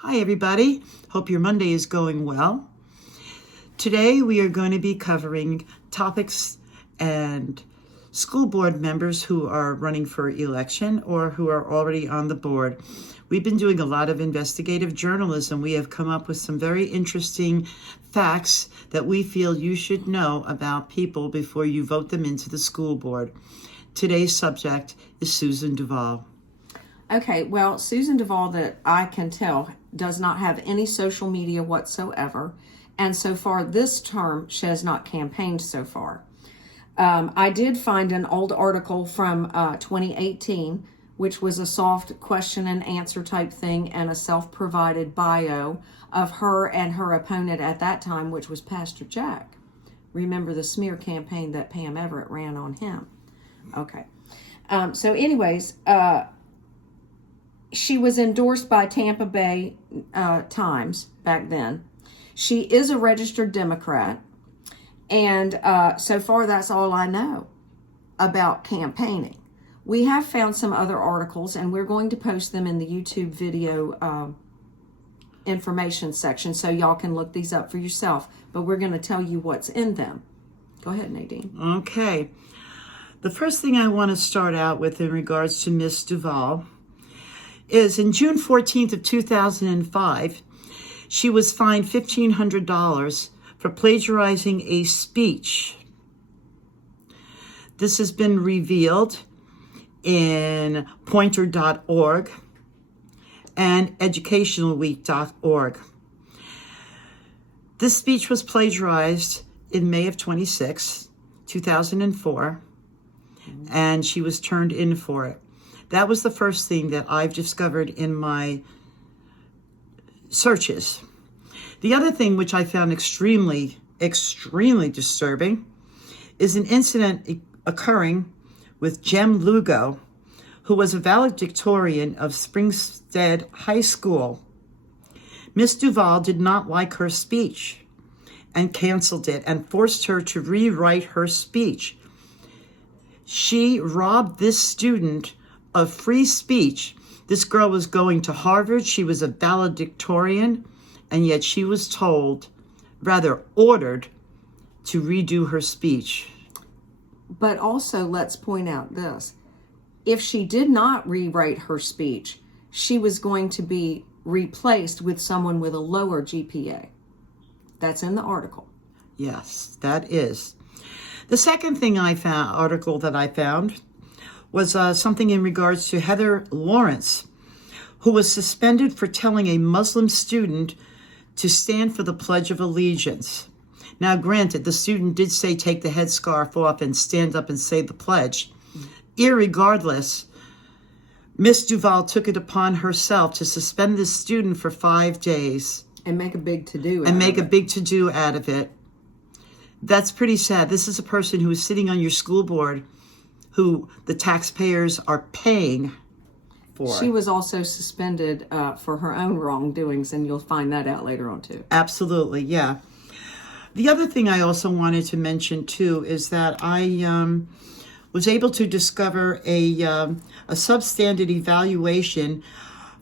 Hi everybody, hope your Monday is going well. Today we are going to be covering topics and school board members who are running for election or who are already on the board. We've been doing a lot of investigative journalism. We have come up with some very interesting facts that we feel you should know about people before you vote them into the school board. Today's subject is Susan Duval. Okay, well, Susan Duval, that I can tell, does not have any social media whatsoever. And so far this term, she has not campaigned so far. I did find an old article from 2018, which was a soft question and answer type thing and a self-provided bio of her and her opponent at that time, which was Pastor Jack. Remember the smear campaign that Pam Everett ran on him. Okay. So anyways, she was endorsed by Tampa Bay Times back then. She is a registered Democrat. And so far, that's all I know about campaigning. We have found some other articles, and we're going to post them in the YouTube video information section so y'all can look these up for yourself. But we're going to tell you what's in them. Go ahead, Nadine. Okay. The first thing I want to start out with in regards to Miss Duval is in June 14th of 2005, she was fined $1,500 for plagiarizing a speech. This has been revealed in pointer.org and educationalweek.org. This speech was plagiarized in May of 2004, and she was turned in for it. That was the first thing that I've discovered in my searches. The other thing which I found extremely disturbing is an incident occurring with Jem Lugo, who was a valedictorian of Springstead High School. Miss Duval did not like her speech and canceled it and forced her to rewrite her speech. She robbed this student of free speech. This girl was going to Harvard. She was a valedictorian, and yet she was told, rather ordered, to redo her speech. But also, let's point out this. If she did not rewrite her speech, she was going to be replaced with someone with a lower GPA. That's in the article. Yes, that is. The second thing article that I found was something in regards to Heather Lawrence, who was suspended for telling a Muslim student to stand for the Pledge of Allegiance. Now, granted, the student did say take the headscarf off and stand up and say the pledge. Irregardless, Miss Duval took it upon herself to suspend this student for 5 days. And make a big to-do out of it. That's pretty sad. This is a person who is sitting on your school board who the taxpayers are paying for. She was also suspended for her own wrongdoings, and you'll find that out later on, too. Absolutely, yeah. The other thing I also wanted to mention, too, is that I was able to discover a substandard evaluation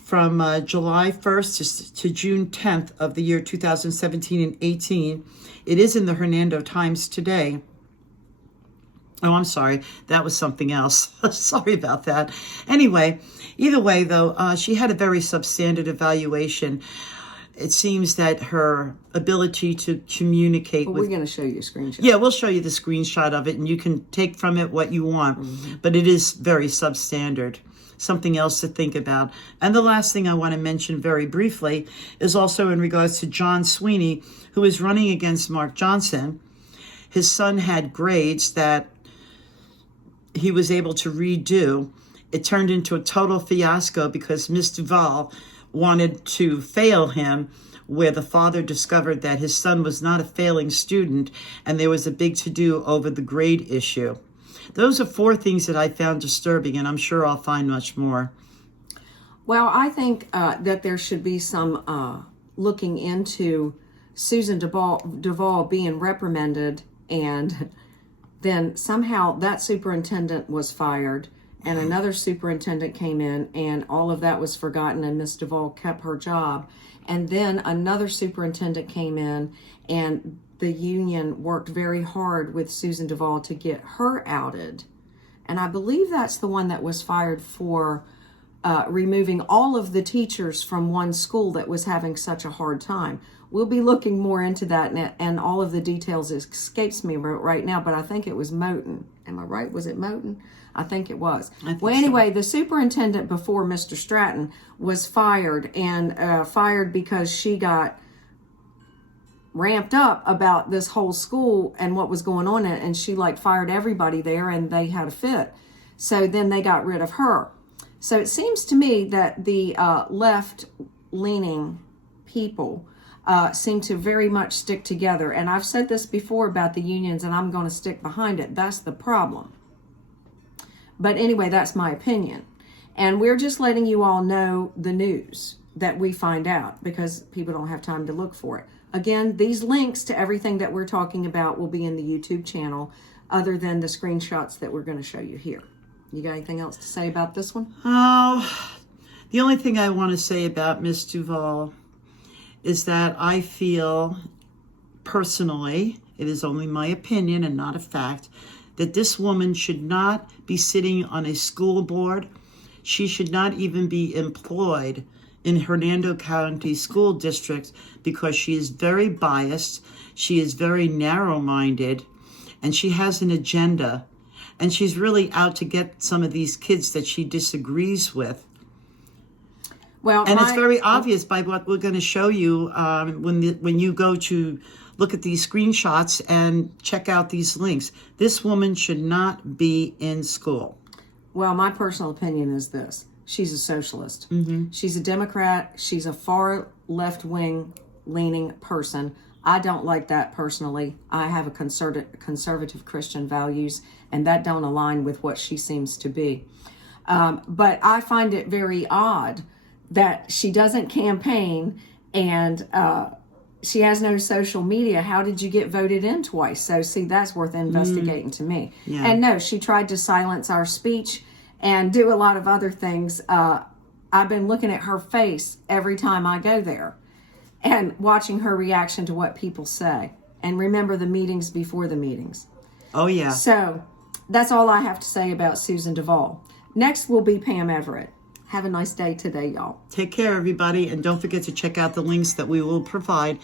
from July 1st to June 10th of the year 2017 and 18. It is in the Hernando Times today. Oh, I'm sorry. That was something else. Sorry about that. Anyway, either way, though, she had a very substandard evaluation. It seems that her ability to communicate We're going to show you a screenshot. Yeah, we'll show you the screenshot of it, and you can take from it what you want. Mm-hmm. But it is very substandard. Something else to think about. And the last thing I want to mention very briefly is also in regards to John Sweeney, who is running against Mark Johnson. His son had grades that he was able to redo. It turned into a total fiasco because Miss Duval wanted to fail him, where the father discovered that his son was not a failing student, and there was a big to-do over the grade issue. Those are 4 things that I found disturbing, and I'm sure I'll find much more. Well, I think that there should be some looking into Susan Duval being reprimanded, and then somehow that superintendent was fired, and another superintendent came in, and all of that was forgotten, and Miss Duval kept her job. And then another superintendent came in, and the union worked very hard with Susan Duval to get her outed. And I believe that's the one that was fired for removing all of the teachers from one school that was having such a hard time. We'll be looking more into that, and all of the details escapes me right now, but I think it was Moten. Am I right? Was it Moten? I think it was. Well, anyway, the superintendent before Mr. Stratton was fired, and fired because she got ramped up about this whole school and what was going on, and she fired everybody there, and they had a fit. So then they got rid of her. So it seems to me that the left-leaning people seem to very much stick together. And I've said this before about the unions, and I'm going to stick behind it. That's the problem. But anyway, that's my opinion. And we're just letting you all know the news that we find out, because people don't have time to look for it. Again, these links to everything that we're talking about will be in the YouTube channel, other than the screenshots that we're going to show you here. You got anything else to say about this one? Oh, the only thing I want to say about Miss Duval is that I feel personally, it is only my opinion and not a fact, that this woman should not be sitting on a school board. She should not even be employed in Hernando County School District, because she is very biased, she is very narrow-minded, and she has an agenda. And she's really out to get some of these kids that she disagrees with. Well, and it's very obvious by what we're going to show you when you go to look at these screenshots and check out these links. This woman should not be in school. Well, my personal opinion is this. She's a socialist. Mm-hmm. She's a Democrat. She's a far left-wing leaning person. I don't like that personally. I have a conservative Christian values, and that don't align with what she seems to be. But I find it very odd that she doesn't campaign, and she has no social media. How did you get voted in twice? So see, that's worth investigating to me. Yeah. And no, she tried to silence our speech and do a lot of other things. I've been looking at her face every time I go there and watching her reaction to what people say. And remember the meetings before the meetings. Oh, yeah. So that's all I have to say about Susan Duval. Next will be Pam Everett. Have a nice day today, y'all. Take care, everybody. And don't forget to check out the links that we will provide.